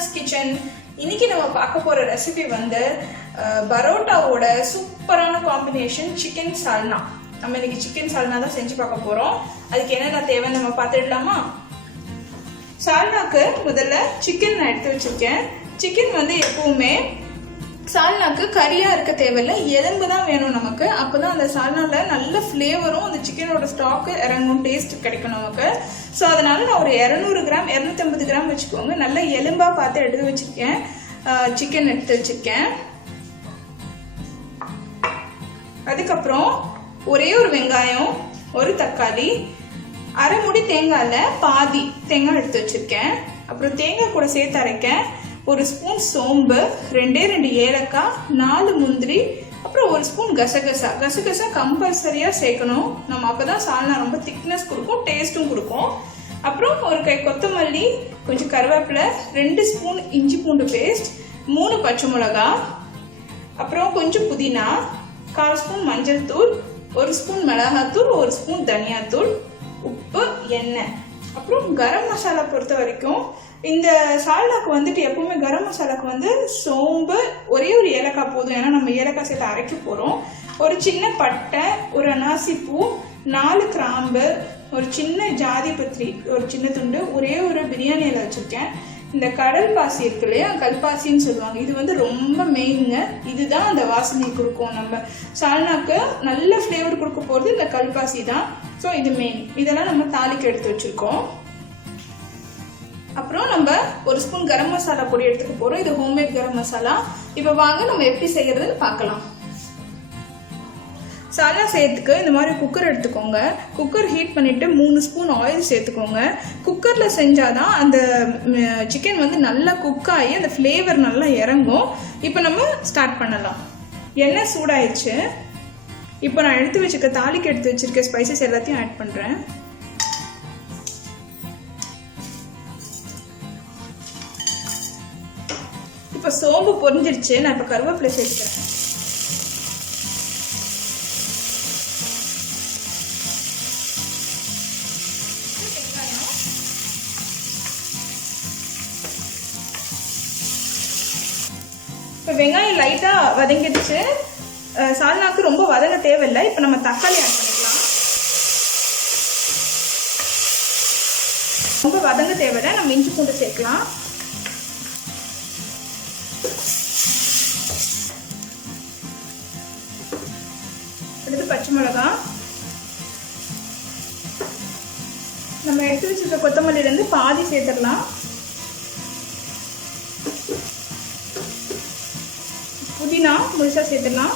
Anna's Kitchen. இன்னைக்கு நம்ம பார்க்க போற ரெசிபி வந்து பரோட்டாவோட சூப்பரான காம்பினேஷன் சிக்கன் சால்னா. நம்ம இன்னைக்கு சிக்கன் சால்னா தான் செஞ்சு பார்க்க போறோம். அதுக்கு என்னென்ன தேவைன்னு நம்ம பார்த்துடலாமா? சால்னாக்கு முதல்ல சிக்கன் நான் எடுத்து வச்சிருக்கேன். சிக்கன் வந்து எப்பவுமே சால்னாக்கு கறியா இருக்க தேவையில்லை, எலும்பு தான் வேணும் நமக்கு. அப்பதான் அந்த சால்னால நல்ல ஃப்ளேவரும் அந்த சிக்கனோட ஸ்டாக்கு இறங்கும், டேஸ்ட் கிடைக்கும் நமக்கு. ஸோ அதனால நான் ஒரு 200 கிராம் 250 கிராம் வச்சுக்கோங்க. நல்ல எலும்பா பார்த்து எடுத்து வச்சிருக்கேன். சிக்கன் எடுத்து வச்சிருக்கேன். அதுக்கப்புறம் ஒரே ஒரு வெங்காயம், ஒரு தக்காளி, அரை முடி தேங்காயில பாதி தேங்காய் எடுத்து வச்சிருக்கேன். அப்புறம் தேங்காய் கூட சேர்த்து அரைக்கேன். ஒரு ஸ்பூன் சோம்பு, 2 ஏலக்காய், 4 முந்திரி, அப்புறம் ஒரு ஸ்பூன் கசகசா. கசகசா கம்பல்சரியா சேர்க்கணும். நம்ம அப்பதான் சால்னா ரொம்ப திக்னஸ் கொடுக்கும், டேஸ்டும் கொடுக்கும். அப்புறம் ஒரு கை கொத்தமல்லி, கொஞ்சம் கருவேப்பிலை, 2 ஸ்பூன் இஞ்சி பூண்டு பேஸ்ட், 3 பச்சை மிளகா, அப்புறம் கொஞ்சம் புதினா, 1/4 ஸ்பூன் மஞ்சள் தூள், 1 ஸ்பூன் மிளகாத்தூள், 1 ஸ்பூன் தனியாத்தூள், உப்பு, எண்ணெய். அப்புறம் கரம் மசாலா பொறுத்த வரைக்கும் இந்த சால்னாக்கு வந்துட்டு எப்பவுமே கரம் மசாலாக்கு வந்து சோம்பு, ஒரே ஒரு ஏலக்காய் போதும். ஏன்னா நம்ம ஏலக்காய் சேர்த்து அரைக்க போறோம். ஒரு சின்ன பட்டை, ஒரு அனாசி பூ, 4 கிராம்பு, ஒரு சின்ன ஜாதி பத்திரி, ஒரு சின்ன துண்டு, ஒரே ஒரு பிரியாணி இலை வச்சிருக்கேன். இந்த கடல் பாசி இருக்கு இல்லையா, கல்பாசின்னு சொல்லுவாங்க. இது வந்து ரொம்ப மெயினுங்க. இதுதான் அந்த வாசனை கொடுக்கும். நம்ம சால்னாக்கு நல்ல ஃப்ளேவர் கொடுக்க போகிறது இந்த கல்பாசி தான். ஸோ இது மெயின். இதெல்லாம் நம்ம தாளிக்கு எடுத்து வச்சிருக்கோம். அப்புறம் நம்ம ஒரு ஸ்பூன் கரம் மசாலா பொடி எடுத்துக்க போறோம். இது ஹோம்மேட் கரம் மசாலா. இப்போ வாங்க நம்ம எப்படி செய்யறதுன்னு பார்க்கலாம். சால்னா செய்யறதுக்கு இந்த மாதிரி குக்கர் எடுத்துக்கோங்க. குக்கர் ஹீட் பண்ணிட்டு 3 ஸ்பூன் ஆயில் சேர்த்துக்கோங்க. குக்கர்ல செஞ்சாதான் அந்த சிக்கன் வந்து நல்லா குக் ஆகி அந்த ஃப்ளேவர் நல்லா இறங்கும். இப்போ நம்ம ஸ்டார்ட் பண்ணலாம். எண்ணெய் சூடாயிடுச்சு. இப்போ நான் எடுத்து வச்சுக்க தாளிக்கு எடுத்து வச்சிருக்க ஸ்பைசஸ் எல்லாத்தையும் ஆட் பண்றேன். இப்போ சோம்பு பொரிஞ்சிருச்சு. நான் இப்போ கருவேப்பிலை சேர்த்துக்கிறேன். இப்போ வெங்காயம் லைட்டா வதங்கிடுச்சு. சால்னாக்கு ரொம்ப வதங்க தேவையில்லை. இப்போ நம்ம தக்காளி ஆட் பண்ணிக்கலாம். ரொம்ப வதங்க தேவையில்லை. நம்ம இஞ்சி பூண்டு சேர்க்கலாம். அடுத்து பச்சை மிளகா, நம்ம எடுத்து வச்சிருக்க கொத்தமல்லியிலேருந்து பாதி சேர்த்துடலாம். புதினா முழுசா சேர்த்துடலாம்.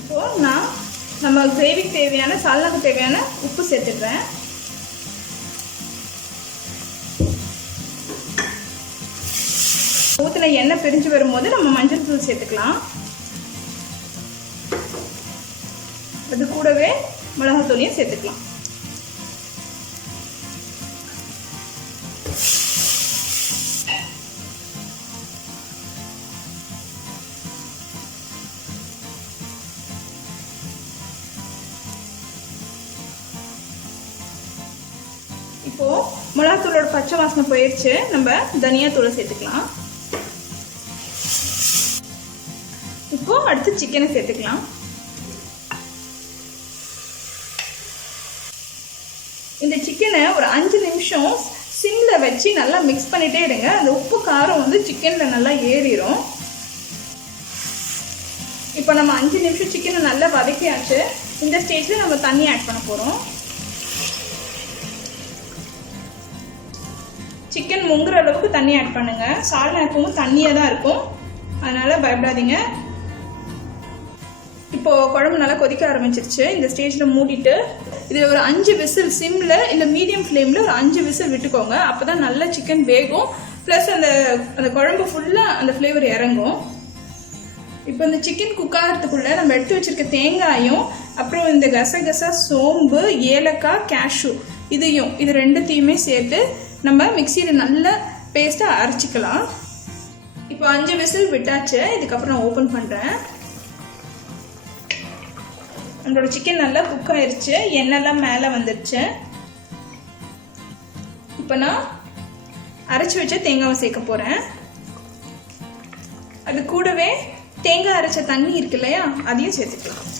இப்போ நான் நம்ம கிரேவிக்கு தேவையான, சால்னாக்கு தேவையான உப்பு சேர்த்துடுறேன். ஊத்துல எண்ணெய் பிரிஞ்சு வரும்போது நம்ம மஞ்சள் தூள் சேர்த்துக்கலாம். அது கூடவே மிளகாத்தூளையும் சேர்த்துக்கலாம். இப்போ மிளகாத்தூளோட பச்சை வாசனை போயிடுச்சு. நம்ம தனியாத்தூளை சேர்த்துக்கலாம். இப்போ அடுத்து சிக்கனை சேர்த்துக்கலாம். இந்த சிக்கனை ஒரு 5 நிமிஷம் சிம்ல வச்சு நல்லா மிக்ஸ் பண்ணிட்டே இருங்க. அந்த உப்பு காரம் வந்து சிக்கன்ல நல்லா ஏறிடும். இப்போ நம்ம 5 நிமிஷம் சிக்கனை நல்லா வதக்கியாச்சு. இந்த ஸ்டேஜ்ல நம்ம தண்ணி ஆட் பண்ண போறோம். சிக்கன் முங்குற அளவுக்கு தண்ணி ஆட் பண்ணுங்க. சால்னா எப்பவும் தண்ணியா தான் இருக்கும், அதனால பயப்படாதீங்க. இப்போ குழம்பு நல்லா கொதிக்க ஆரம்பிச்சிருச்சு. இந்த ஸ்டேஜ்ல மூடிட்டு இதுல ஒரு 5 விசில் சிம்ல இல்ல மீடியம் ஃப்ளேம்ல ஒரு 5 விசில் விட்டுக்கோங்க. அப்பதான் நல்லா சிக்கன் வேகும். பிளஸ் அந்த குழம்பு ஃபுல்லா அந்த ஃப்ளேவர் இறங்கும். இப்போ இந்த சிக்கன் குக் ஆகிறதுக்குள்ள நம்ம எடுத்து வச்சிருக்க தேங்காயும், அப்புறம் இந்த கசகசா, சோம்பு, ஏலக்காய், கேஷ்யூ இது ரெண்டுத்தையுமே சேர்த்து நம்ம மிக்சியில நல்ல பேஸ்டா அரைச்சிக்கலாம். இப்போ 5 விசில் விட்டாச்சு. இதுக்கப்புறம் நான் ஓபன் பண்றேன். நம்மளோட சிக்கன் நல்லா குக் ஆயிடுச்சு, எண்ணெய்லாம் மேலே வந்துடுச்சு. இப்போ நான் அரைச்சி வச்ச தேங்காவை சேர்க்க போகிறேன். அது கூடவே தேங்காய் அரைச்ச தண்ணி இருக்கு இல்லையா, அதையும் சேர்த்துக்கலாம்.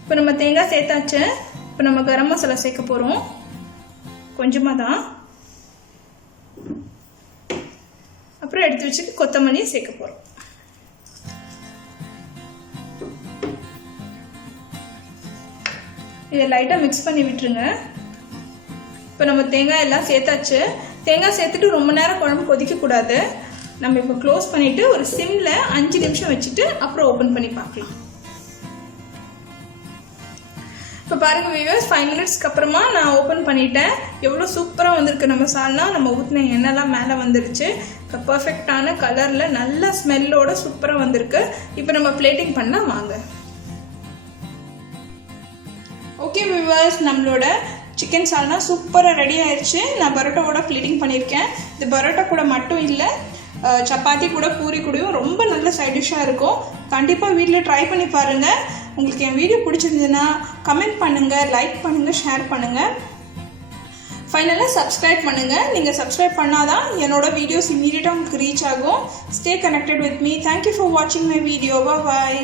இப்போ நம்ம தேங்காய் சேர்த்தாச்சு. இப்போ நம்ம கரம் மசாலா சேர்க்க போகிறோம், கொஞ்சமாக தான். அப்புறம் எடுத்து வச்சுட்டு கொத்தமல்லியை சேர்க்க போகிறோம். இதை லைட்டாக மிக்ஸ் பண்ணி விட்டுருங்க. இப்போ நம்ம தேங்காய் எல்லாம் சேர்த்தாச்சு. தேங்காய் சேர்த்துட்டு ரொம்ப நேரம் குழம்பு கொதிக்கக்கூடாது. நம்ம இப்போ க்ளோஸ் பண்ணிவிட்டு ஒரு சிம்மில் 5 நிமிஷம் வச்சுட்டு அப்புறம் ஓப்பன் பண்ணி பார்க்கலாம். இப்போ பாருங்க வியூவர்ஸ், 5 மினிட்ஸ்க்கு அப்புறமா நான் ஓப்பன் பண்ணிட்டேன். எவ்வளோ சூப்பராக வந்திருக்கு நம்ம சால்னா. நம்ம ஊற்றின எண்ணெய்லாம் மேலே வந்துருச்சு. இப்போ பர்ஃபெக்டான கலரில் நல்ல ஸ்மெல்லோட சூப்பராக வந்திருக்கு. இப்போ நம்ம பிளேட்டிங் பண்ணால் வாங்க. ஓகே வியூவர்ஸ், நம்மளோட சிக்கன் சால்னா சூப்பராக ரெடி ஆயிடுச்சு. நான் பரோட்டாவோட ஃபில்லிங் பண்ணியிருக்கேன். இது பரோட்டா கூட மட்டும் இல்லை, சப்பாத்தி கூட பூரி கூடயும் ரொம்ப நல்ல சைட் டிஷ்ஷாக இருக்கும். கண்டிப்பாக வீட்டில் ட்ரை பண்ணி பாருங்கள். உங்களுக்கு என் வீடியோ பிடிச்சிருந்ததுன்னா கமெண்ட் பண்ணுங்கள், லைக் பண்ணுங்கள், ஷேர் பண்ணுங்கள். ஃபைனலாக சப்ஸ்கிரைப் பண்ணுங்கள். நீங்கள் சப்ஸ்கிரைப் பண்ணாதான் என்னோட வீடியோஸ் இமீடியட்டாக உங்களுக்கு ரீச் ஆகும். Stay connected with me. Thank you for வாட்சிங் மை வீடியோ. பாய்.